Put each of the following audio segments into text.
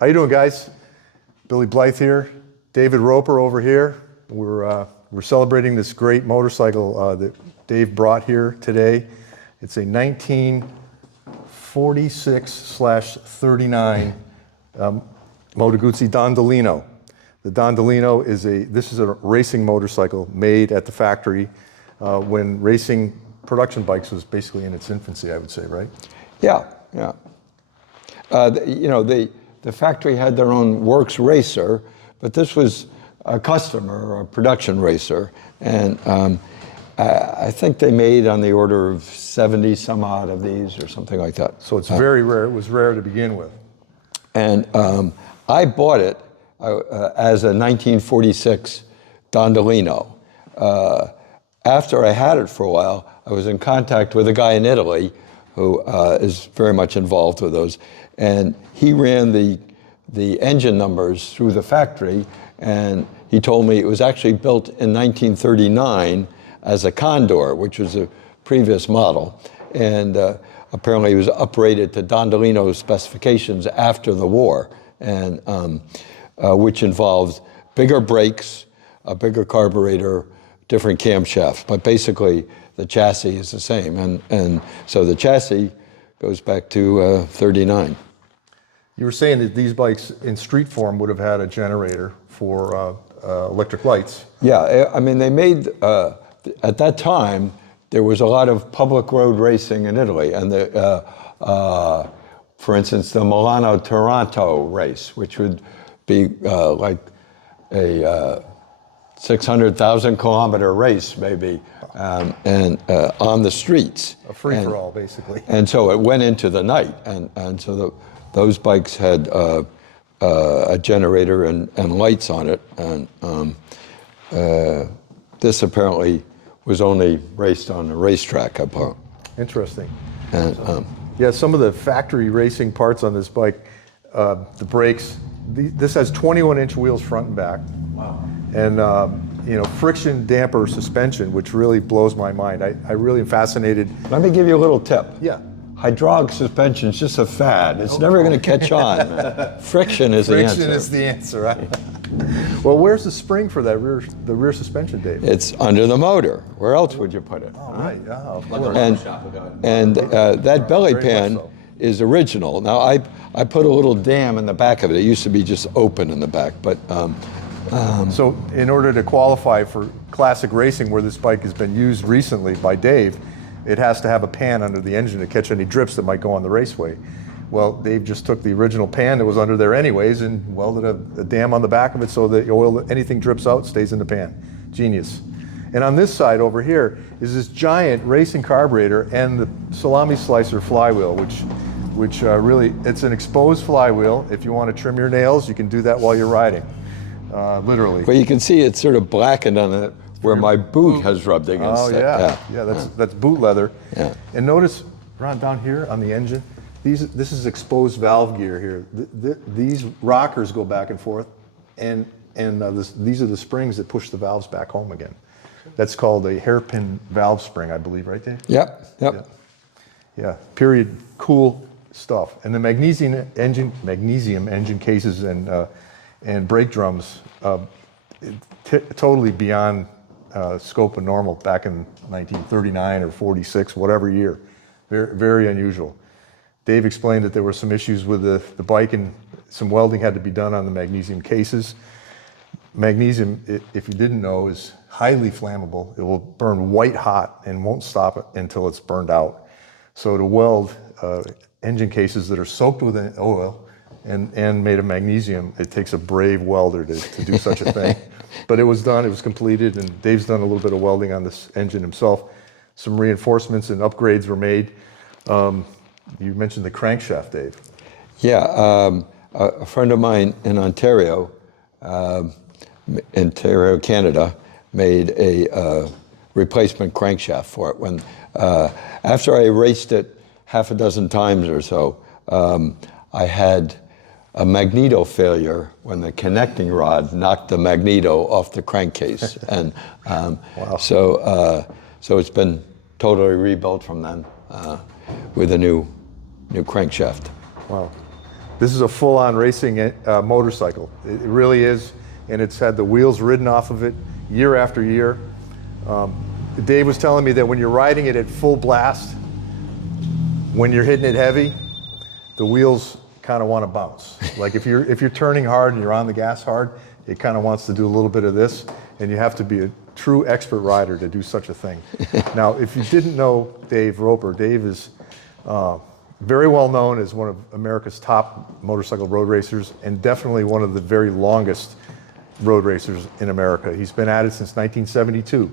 How you doing, guys? Billy Blythe here, David Roper over here. We're celebrating this great motorcycle that Dave brought here today. It's a 1946/39 Motoguzzi Dondolino. The Dondolino is a racing motorcycle made at the factory when racing production bikes was basically in its infancy, I would say, right? Yeah. The factory had their own works racer, but this was a customer, a production racer, and I think they made on the order of 70 some odd of these or something like that. So it's very rare. It was rare to begin with. And I bought it as a 1946 Dondolino. After I had it for a while, I was in contact with a guy in Italy who is very much involved with those, and he ran the engine numbers through the factory, and he told me it was actually built in 1939 as a Condor, which was a previous model, and apparently it was uprated to Dondolino specifications after the war, and which involved bigger brakes, a bigger carburetor, different camshafts, but basically the chassis is the same, and so the chassis goes back to 39. You were saying that these bikes in street form would have had a generator for electric lights. Yeah, I mean, they made, at that time, there was a lot of public road racing in Italy, and for instance, the Milano-Toronto race, which would be like a 600,000 kilometer race, maybe, and on the streets. A free-for-all, basically. And so it went into the night, and so those bikes had a generator and lights on it, and this apparently was only raced on a racetrack. Interesting. And, yeah, some of the factory racing parts on this bike, the brakes, this has 21-inch wheels front and back. Wow. And friction damper suspension, which really blows my mind. I really am fascinated. Let me give you a little tip. Yeah. Hydraulic suspension is just a fad. It's never going to catch on. Friction is the answer. Friction is the answer, right? Well, where's the spring for that rear suspension, Dave? It's under the motor. Where else would you put it? Oh, right. Yeah, of course. And that belly pan is original. Now, I put a little dam in the back of it. It used to be just open in the back, but so in order to qualify for classic racing, where this bike has been used recently by Dave, it has to have a pan under the engine to catch any drips that might go on the raceway. Well, Dave just took the original pan that was under there anyways and welded a dam on the back of it so that oil, anything drips out, stays in the pan. Genius. And on this side over here is this giant racing carburetor and the salami slicer flywheel, which really, it's an exposed flywheel. If you want to trim your nails, you can do that while you're riding. Literally. Well, you can see it's sort of blackened on it where my boot has rubbed against it. Yeah, that's boot leather. Yeah. And notice, Ron, down here on the engine, this is exposed valve gear here. These rockers go back and forth, and these are the springs that push the valves back home again. That's called a hairpin valve spring, I believe, right, Dave? Yep. Yeah, period, cool stuff. And the magnesium engine cases and brake drums, totally beyond scope of normal back in 1939 or 46, whatever year. Very, very unusual. Dave explained that there were some issues with the bike and some welding had to be done on the magnesium cases. Magnesium, if you didn't know, is highly flammable. It will burn white hot and won't stop it until it's burned out. So to weld engine cases that are soaked with oil and made of magnesium, it takes a brave welder to do such a thing. But it was done, it was completed, and Dave's done a little bit of welding on this engine himself. Some reinforcements and upgrades were made. You mentioned the crankshaft, Dave. Yeah, a friend of mine in Ontario, Canada, made a replacement crankshaft for it. When after I raced it half a dozen times or so, I had a magneto failure when the connecting rod knocked the magneto off the crankcase, and Wow. so it's been totally rebuilt from then with a new crankshaft. Wow. This is a full-on racing motorcycle. It really is, and it's had the wheels ridden off of it year after year. Dave was telling me that when you're riding it at full blast, when you're hitting it heavy, the wheels kind of want to bounce. Like if you're turning hard and you're on the gas hard, it kind of wants to do a little bit of this, and you have to be a true expert rider to do such a thing. Now, if you didn't know Dave Roper, Dave is very well known as one of America's top motorcycle road racers, and definitely one of the very longest road racers in America. He's been at it since 1972.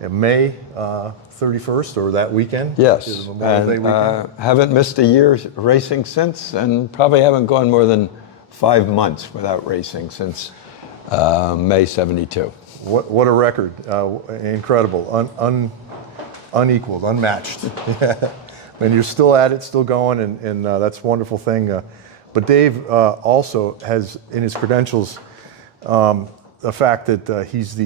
And May 31st, or that weekend, Yes, is Memorial Day weekend. haven't missed a year racing since, and probably haven't gone more than 5 months without racing since May 72. What a record. Incredible, unequaled, unmatched. And you're still at it, still going, and that's a wonderful thing. But Dave also has in his credentials the fact that he's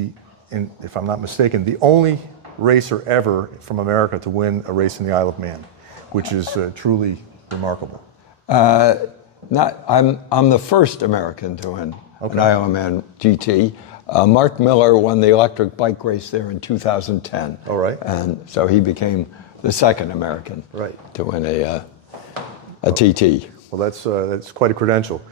and if I'm not mistaken, the only racer ever from America to win a race in the Isle of Man, which is truly remarkable. I'm the first American to win an Isle of Man GT. Mark Miller won the electric bike race there in 2010. All right. And so he became the second American to win a TT. Well, that's quite a credential.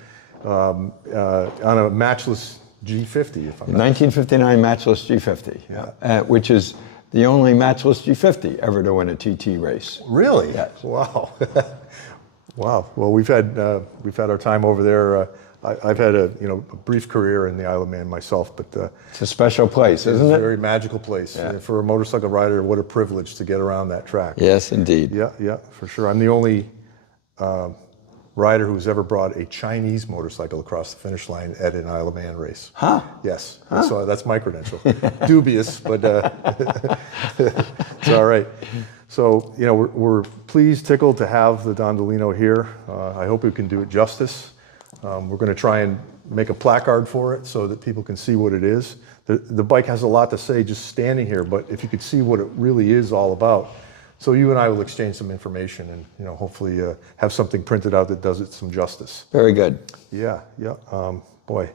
On a matchless G50, if I'm not 1959 matchless G50, which is the only matchless G50 ever to win a TT race. Really? Yes. Wow. Wow. Well, we've had our time over there. I've had a brief career in the Isle of Man myself, but it's a special place, isn't it? It's a very magical place. Yeah. And for a motorcycle rider, what a privilege to get around that track. Yes, indeed. Yeah, for sure. I'm the only rider who's ever brought a Chinese motorcycle across the finish line at an Isle of Man race. Huh? Yes. Huh? So that's my credential. Dubious, but it's all right. So, we're pleased, tickled to have the Dondolino here. I hope we can do it justice. We're going to try and make a placard for it so that people can see what it is. The bike has a lot to say just standing here, but if you could see what it really is all about. So you and I will exchange some information and hopefully have something printed out that does it some justice. Very good. Yeah. Boy,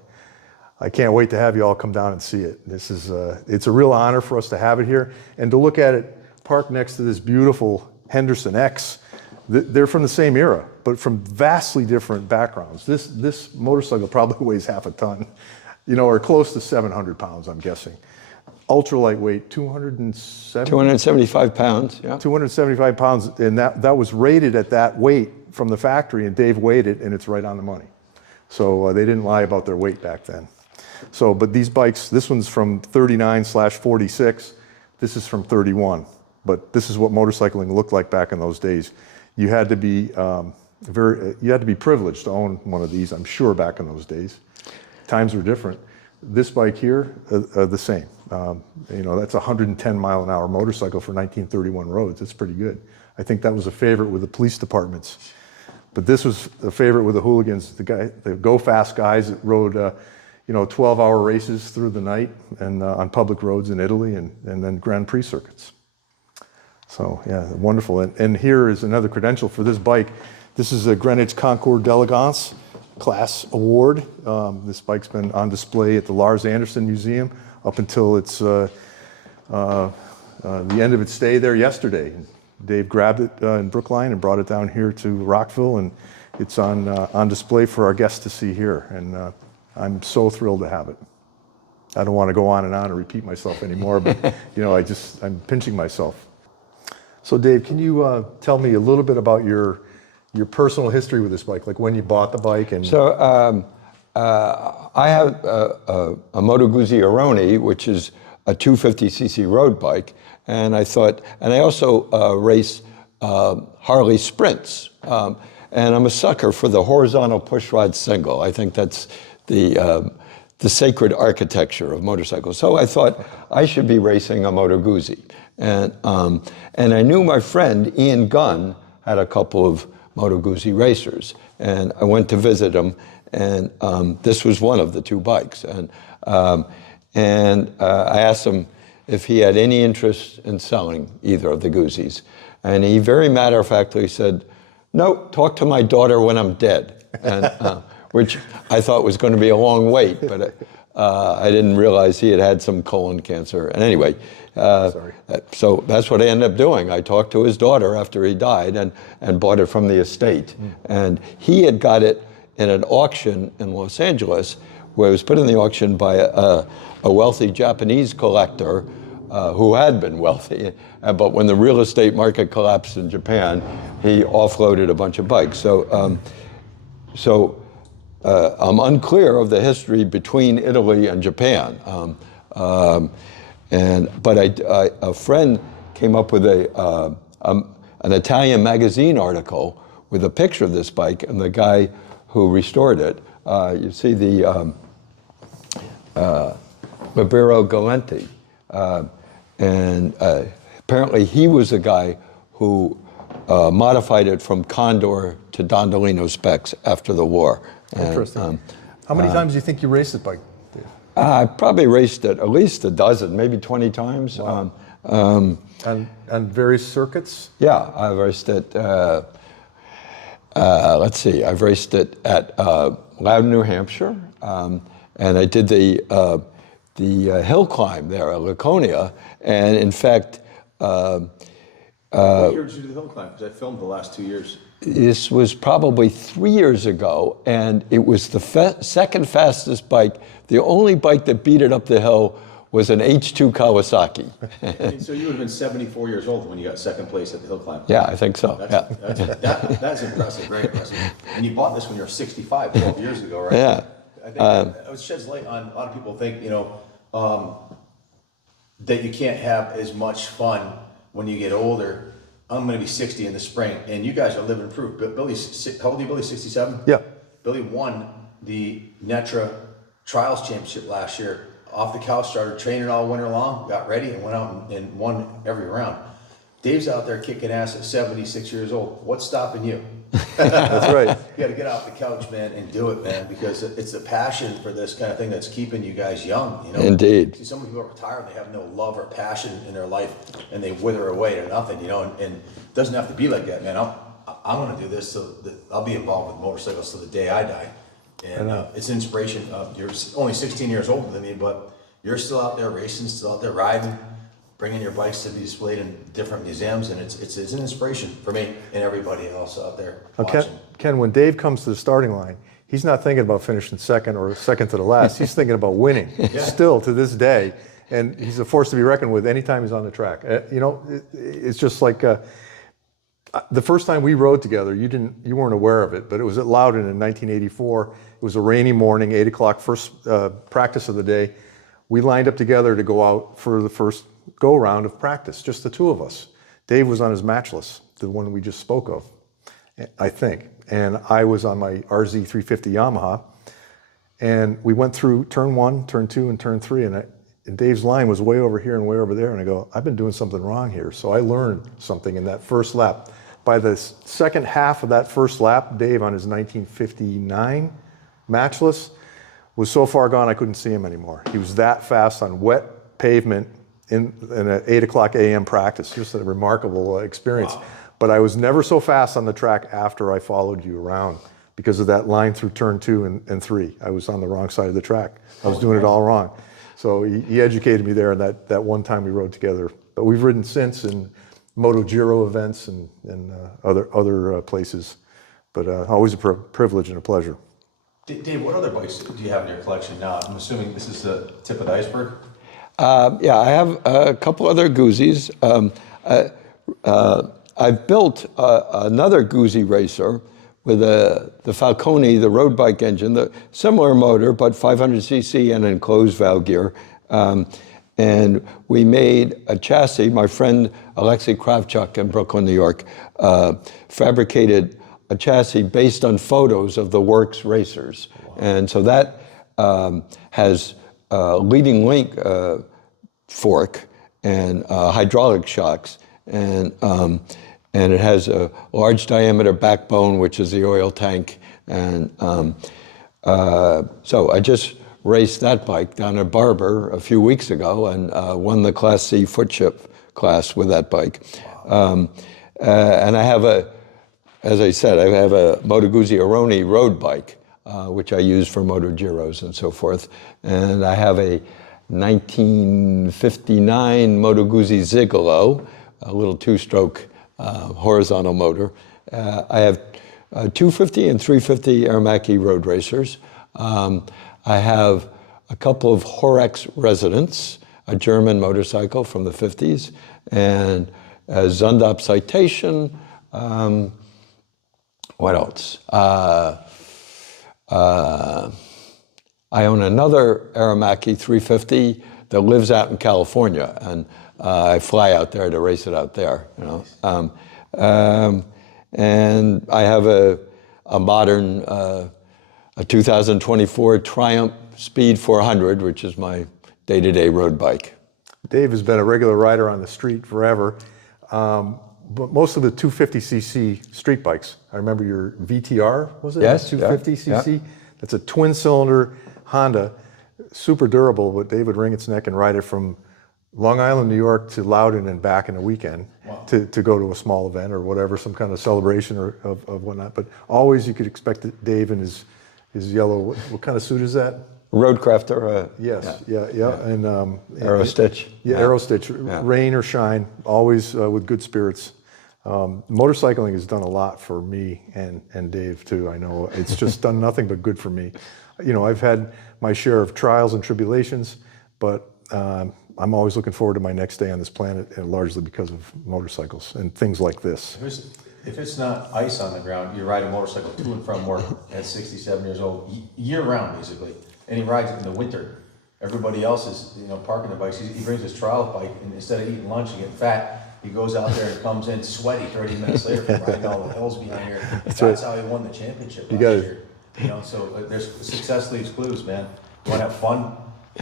I can't wait to have you all come down and see it. This is it's a real honor for us to have it here and to look at it parked next to this beautiful Henderson X. They're from the same era, but from vastly different backgrounds. This motorcycle probably weighs half a ton, or close to 700 pounds, I'm guessing. Ultra lightweight, 275 pounds, yeah. 275 pounds, and that was rated at that weight from the factory, and Dave weighed it, and it's right on the money. So they didn't lie about their weight back then. So, but these bikes, this one's from 39/46, this is from 31. But this is what motorcycling looked like back in those days. You had to be privileged to own one of these, I'm sure, back in those days. Times were different. This bike here, the same. That's a 110-mile-an-hour motorcycle for 1931 roads. That's pretty good. I think that was a favorite with the police departments. But this was a favorite with the hooligans, the go-fast guys that rode 12-hour races through the night and on public roads in Italy and then Grand Prix circuits. So, yeah, wonderful. And here is another credential for this bike. This is a Greenwich Concours d'Elegance class award. This bike's been on display at the Lars Anderson Museum up until its the end of its stay there yesterday. Dave grabbed it in Brookline and brought it down here to Rockville, and it's on display for our guests to see here. And I'm so thrilled to have it. I don't want to go on and repeat myself anymore, but I'm pinching myself. So Dave, can you tell me a little bit about your personal history with this bike, like when you bought the bike? And so I have a Motoguzzi Aroni, which is a 250cc road bike, and I also race Harley Sprints, and I'm a sucker for the horizontal pushrod single. I think that's the sacred architecture of motorcycles. So I thought I should be racing a Motoguzzi. And I knew my friend Ian Gunn had a couple of Motoguzzi racers, and I went to visit him, and this was one of the two bikes. And I asked him if he had any interest in selling either of the Guzzis. And he very matter-of-factly said, "No, talk to my daughter when I'm dead." and which I thought was going to be a long wait, but I didn't realize he had had some colon cancer. And anyway, so that's what I ended up doing. I talked to his daughter after he died and bought it from the estate. And he had got it in an auction in Los Angeles, where it was put in the auction by a wealthy Japanese collector who had been wealthy. But when the real estate market collapsed in Japan, he offloaded a bunch of bikes. So, I'm unclear of the history between Italy and Japan. But a friend came up with an Italian magazine article with a picture of this bike and the guy who restored it. You see the Libero Galenti. Apparently he was the guy who modified it from Condor to Dondolino specs after the war. Interesting. How many times do you think you raced this bike, Dave? I probably raced it at least a dozen, maybe 20 times. Wow. And various circuits? Yeah, I've raced it, let's see, I've raced it at Loudon, New Hampshire, and I did the hill climb there at Laconia, and in fact... what year did you do the hill climb? Because I filmed the last 2 years. This was probably 3 years ago, and it was the second fastest bike. The only bike that beat it up the hill was an H2 Kawasaki. And so you would have been 74 years old when you got second place at the hill climb. Yeah, I think so. That's impressive, very impressive. And you bought this when you were 65, 12 years ago, right? Yeah. I think it sheds light on a lot of people think, that you can't have as much fun when you get older. I'm going to be 60 in the spring, and you guys are living proof. Billy's, how old are you, Billy? 67? Yeah. Billy won the Netra Trials Championship last year. Off the couch, started training all winter long, got ready, and went out and won every round. Dave's out there kicking ass at 76 years old. What's stopping you? That's right. You got to get off the couch, man, and do it, man, because it's the passion for this kind of thing that's keeping you guys young. Indeed. See, some people are retired, they have no love or passion in their life, and they wither away to nothing. And it doesn't have to be like that, man. I'm going to do this so that I'll be involved with motorcycles till the day I die. And it's an inspiration. You're only 16 years older than me, but you're still out there racing, still out there riding, bringing your bikes to be displayed in different museums, and it's an inspiration for me and everybody else out there watching. Ken, when Dave comes to the starting line, he's not thinking about finishing second or second to the last. He's thinking about winning, still to this day. And he's a force to be reckoned with anytime he's on the track. It's just like the first time we rode together, you weren't aware of it, but it was at Loudon in 1984. It was a rainy morning, 8 o'clock, first practice of the day. We lined up together to go out for the first go round of practice, just the two of us. Dave was on his matchless, the one we just spoke of, I think. And I was on my RZ 350 Yamaha. And we went through turn 1, turn 2, and turn 3. And Dave's line was way over here and way over there. And I go, I've been doing something wrong here. So I learned something in that first lap. By the second half of that first lap, Dave on his 1959 matchless was so far gone I couldn't see him anymore. He was that fast on wet pavement in an 8 o'clock a.m. practice. Just a remarkable experience. Wow. But I was never so fast on the track after I followed you around because of that line through turn 2 and 3. I was on the wrong side of the track. I was doing it all wrong. So he educated me there in that one time we rode together. But we've ridden since in Moto Giro events and other places. But always a privilege and a pleasure. Dave, what other bikes do you have in your collection now? I'm assuming this is the tip of the iceberg? Yeah, I have a couple other Guzzis. I've built another Guzzi racer with the Falcone, the road bike engine, the similar motor, but 500cc and enclosed valve gear. And we made a chassis. My friend Alexei Kravchuk in Brooklyn, New York, fabricated a chassis based on photos of the Works racers. Wow. And so that has leading link fork and hydraulic shocks, and it has a large diameter backbone, which is the oil tank. And so I just raced that bike down at Barber a few weeks ago and won the Class C footship class with that bike. Wow. And I have as I said, I have a Motoguzzi Aroni road bike, which I use for motor gyros and so forth. And I have a 1959 Motoguzzi Zigolo, a little two-stroke horizontal motor. I have 250 and 350 Aramaki road racers. I have a couple of Horex Residents, a German motorcycle from the 50s, and a Zundap Citation. What else? I own another Aramaki 350 that lives out in California, and I fly out there to race it out there. You know, and I have a modern a 2024 Triumph Speed 400, which is my day-to-day road bike. Dave has been a regular rider on the street forever, but most of the 250cc street bikes. I remember your VTR, was it? Yes, 250cc. yeah. That's a twin-cylinder Honda, super durable, but Dave would wring its neck and ride it from Long Island, New York to Loudoun and back in a weekend. Wow. to go to a small event or whatever, some kind of celebration or of whatnot. But always you could expect that Dave in his yellow, what kind of suit is that? Roadcrafter. Yes, yeah. And Aero Stitch. Yeah, Aero Stitch. Rain or shine, always with good spirits. Motorcycling has done a lot for me and Dave too. I know it's just done nothing but good for me. You know, I've had my share of trials and tribulations, but I'm always looking forward to my next day on this planet, and largely because of motorcycles and things like this. If it's not ice on the ground, you ride a motorcycle to and from work at 67 years old, year round basically, and he rides it in the winter. Everybody else is, you know, parking their bikes. He brings his trial bike, and instead of eating lunch and getting fat, he goes out there and comes in sweaty 30 minutes later from riding all the hills behind here. That's how he won the championship last year. You know, so there's success leaves clues, man. You want to have fun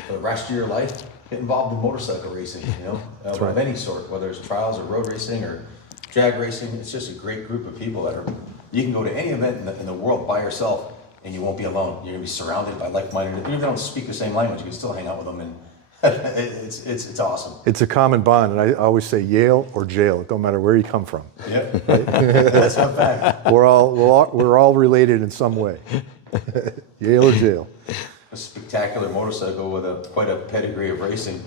for the rest of your life? Get involved in motorcycle racing, you know, of any sort, whether it's trials or road racing or drag racing. It's just a great group of people that are, you can go to any event in the world by yourself and you won't be alone. You're gonna be surrounded by like-minded, even if they don't speak the same language, you can still hang out with them, and it's awesome. It's a common bond, and I always say Yale or jail. It don't matter where you come from. Yeah, that's a fact. We're all related in some way. Yale or jail. A spectacular motorcycle with quite a pedigree of racing.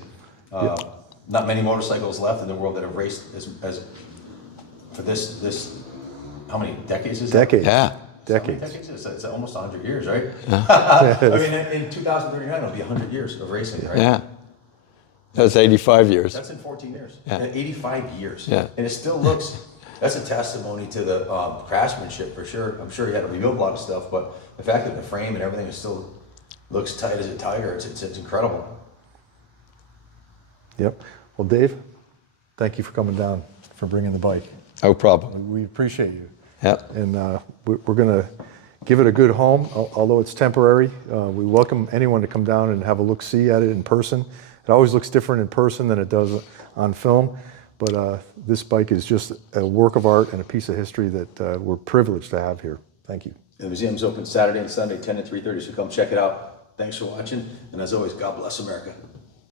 Not many motorcycles left in the world that have raced as for this. How many decades is Decades. Yeah. Decades. It's almost 100 years, right? I mean, in 2039 it'll be 100 years of racing, right? Yeah. That's 85 years. That's in 14 years. Yeah. 85 years. Yeah. And it still looks. That's a testimony to the craftsmanship for sure. I'm sure you had to rebuild a lot of stuff, but the fact that the frame and everything is still looks tight as a tiger, it's incredible. Yep. Well, Dave, thank you for coming down, for bringing the bike. No problem. We appreciate you. Yeah. And we're going to give it a good home, although it's temporary. We welcome anyone to come down and have a look-see at it in person. It always looks different in person than it does on film, but this bike is just a work of art and a piece of history that we're privileged to have here. Thank you. The museum's open Saturday and Sunday, 10 to 3:30, so come check it out. Thanks for watching, and as always, God bless America.